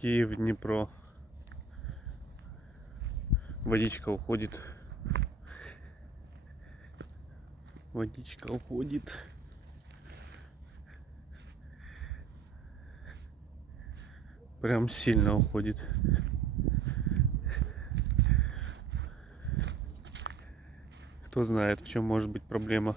Киев, Днепро. Водичка уходит. Водичка уходит. Прям сильно уходит. Кто знает, в чем может быть проблема.